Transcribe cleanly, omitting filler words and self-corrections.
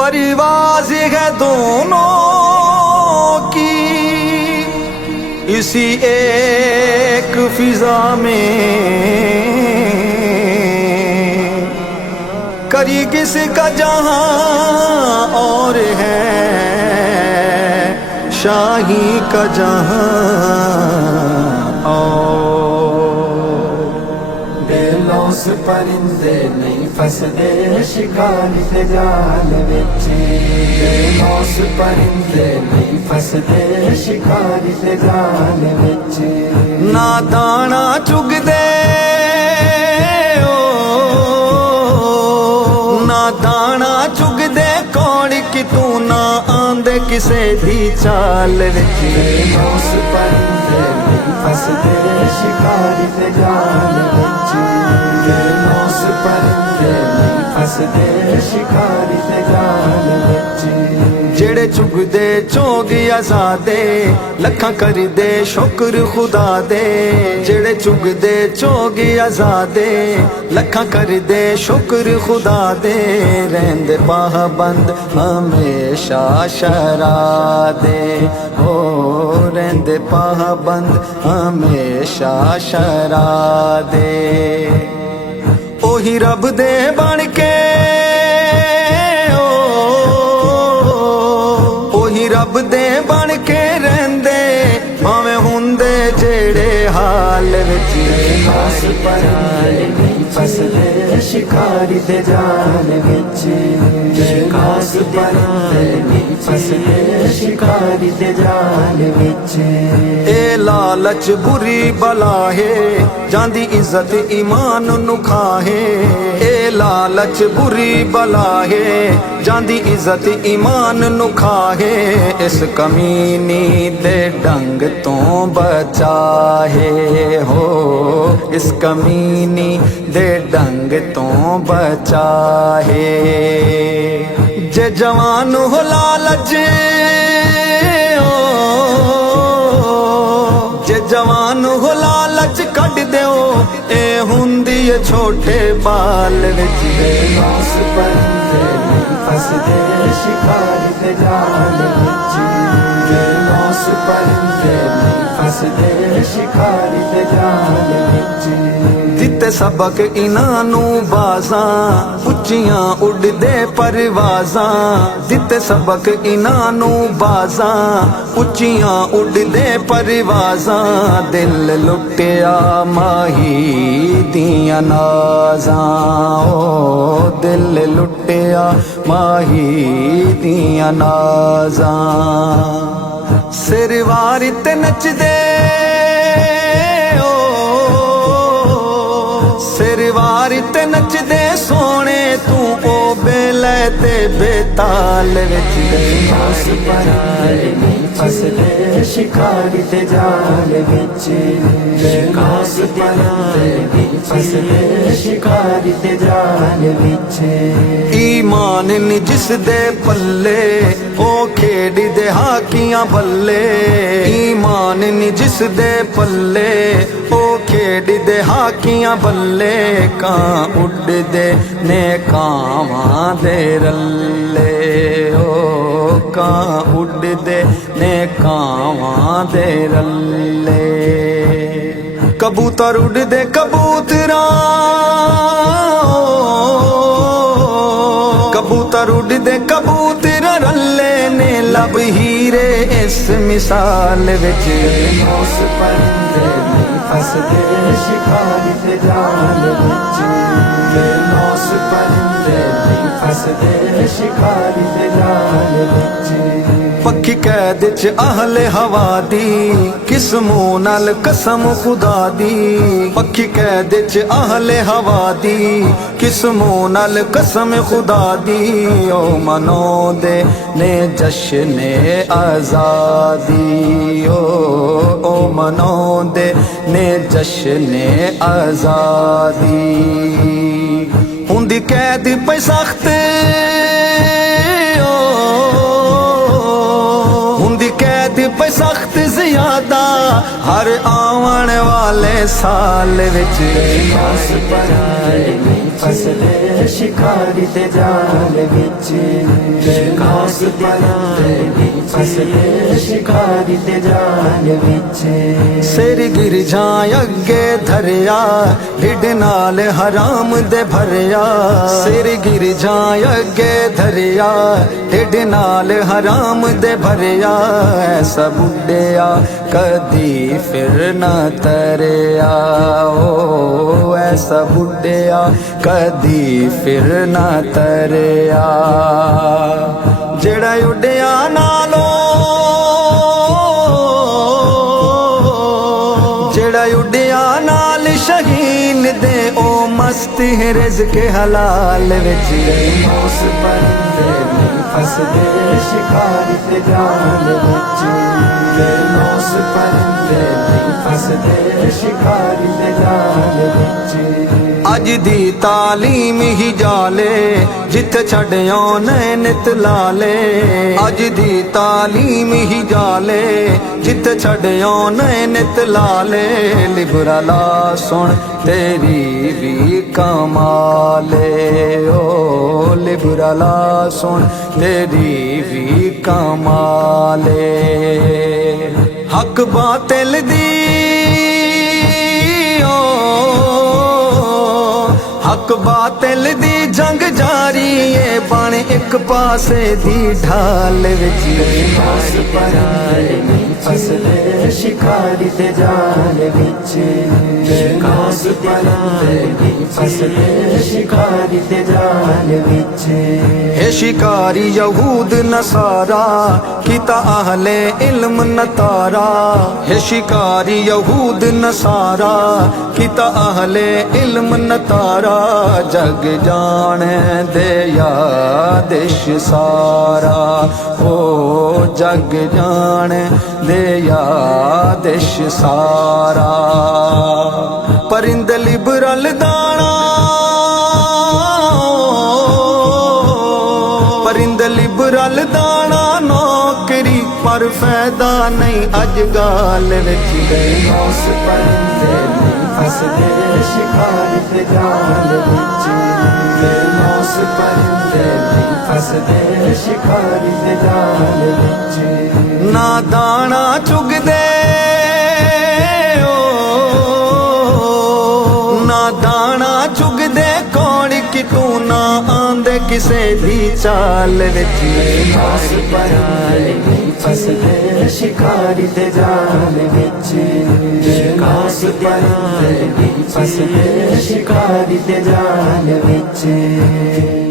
परवाज़ है दोनों की इसी एक फिजा में, करी किसका जहां और है शाही का जहां और। बेलौस परिंदे नहीं फसदे शिकारी ते जाल विच, बेलौस परिंदे नहीं फसदे शिकारी ते जाल विच। ना दाना चुगदे ना दाना चुगदे कौड़ कि तू ना आंदे किसे दी चाल विच। बेलौस परिंदे नहीं फसदे शिकारी ते जाल विच, बेलौस परिंदे नहीं फसदे शिकारी ते जाल विच। जेड़े चुगदे चोगी आजादे लखां कर दे शुक्र खुदा दे, जेड़े चुगदे चोगी आजादे लखां कर दे शुक्र खुदा दे। रहंदे पाबंद हमेशा शरा दे हो, रहंदे पाबंद हमेशा शरा दे। ओही रब दे बन के रब दे बन के रहंदे भावें हुंदे जेड़े हाल विच। बेलौस परिंदे नहीं फसदे शिकारी ते जाल विच, बेलौस परिंदे नहीं फसदे शिकारी ते जाल विच। ए लालच बुरी बला है जांदी इज्जत ईमान नु खाहे, ए लालच बुरी बला है जांदी इज्जत ईमान नु खाहे। इस कमीनी दे डंग तो बचा है हो, इस कमीनी दे डंग तो बचा है। जे जवान हो लालच जे जवान हो लालच कट दो ए हुंदी छोटे बाल विच। बेलौस परिंदे नहीं फसदे शिकारी ते जाल विच, बेलौस परिंदे नहीं फसदे शिकारी ते जाल विच। दिते सबक इन्हां नू बाज़ां उच्चियां उड़दे परवाज़ां, दिते सबक इन्हां नू बाज़ां उच्चियां उड़दे परवाज़ां। दिल लुटिया माही दियां नाज़ां ओ, दिल लुटिया माही दियां नाज़ां। सिर वार ते नचदे सिर वार ते नचदे सोने तू ओ बेले ते बेताल विच। बेलौस परिंदे नहीं फसदे शिकारी ते जाल विच, बेलौस परिंदे नहीं फसदे शिकारी ते जाल विच। ईमान नी जिस दे पल्ले ओ खेड दे हाकियां बल्ले, ईमान नी जिस दे पल्ले ओ खेड दे हाकियां बल्ले। कां उड़दे ने कावां दे रल्ले ओ, कां उड़दे ने कावां दे रल्ले। कबूतर उड़दे कबूतरां कबूतर उड़दे कबूतर रल्ले ने लब हीरे इस मिसाल विच। बेलौस परिंदे नहीं फसदे शिकारी ते जाल विच, बेलौस परिंदे नहीं फसदे शिकारी ते जाल विच। पक्की कैद च अहले हवा दी किस्मों नाल कसम खुदा दी, पक्की कैद च अहले हवा दी किस्मों नाल कसम खुदा दी। ओ मनो दे ने जश्ने आजादी ओ मनो दे ने जश्ने आजादी। हुंदी कैद पे सख्त कैद पे सख्त ज्यादा हर आवन वाले साल विच। बेलौस परिंदे नहीं फसदे शिकारी ते जाल विच, परिंदे नहीं फसदे शिकारी ते जाल विच सिर गिर जाए अगे धरिया ढिड नाल हराम दे भरिया सिर गिर जाए अगे धरिया ढिड नाल हराम दे भरिया ऐसा बुढ़िया कदी फिर न तरिया ओ ऐसा बुढ़िया कदी फिर न तरिया जेड़ा उड़िया नालों जेड़ा उड़िया नाल शहीन दे ओ मस्ती है रिज़्क़ हलाल विच मौस परिंदे नहीं फसदे शिकारी ते जाल विच मौस परिंदे नहीं फसदे शिकारी ते जाल विच अज दी तालीम ही जाले जिथे छड़ियो ने नित लाले अज दी तालीम ही जाले जिथे छड़ियो ने नित लाले लिबरला सुन तेरी भी कमाले ओ लिबरला सुन तेरी भी कमाले हक बातिल दी हक बातिल दी जंग जारी है बन एक पासे दी ढाल विच मौस परिंदे नहीं फसदे शिकारी ते जाल विच मौस परिंदे नहीं फसदे शिकारी ते जाल विच हे शिकारी यहूद नसारा किता अहले इल्म नतारा हे शिकारी यहूद नसारा किता अहले इल्म नतारा जग जाने दे यादिश सारा ओ जग जाने दे यादिश सारा परिंद लिबरल दाना परिंद लिबरल दाना नौकरी पर फायदा नहीं अज गाल विच मौस परिंदे नहीं फसदे शिकारी ते जाल विच मौस परिंदे नहीं फसदे शिकारी ते जाल विच ना दाना चुगदे ना दाना चुगदे कौन कि तू ना आंदे किसे दी चाल विच मौस परिंदे नहीं फसदे शिकारी ते जाल विच मौस परिंदे नहीं फसदे शिकारी ते जाल विच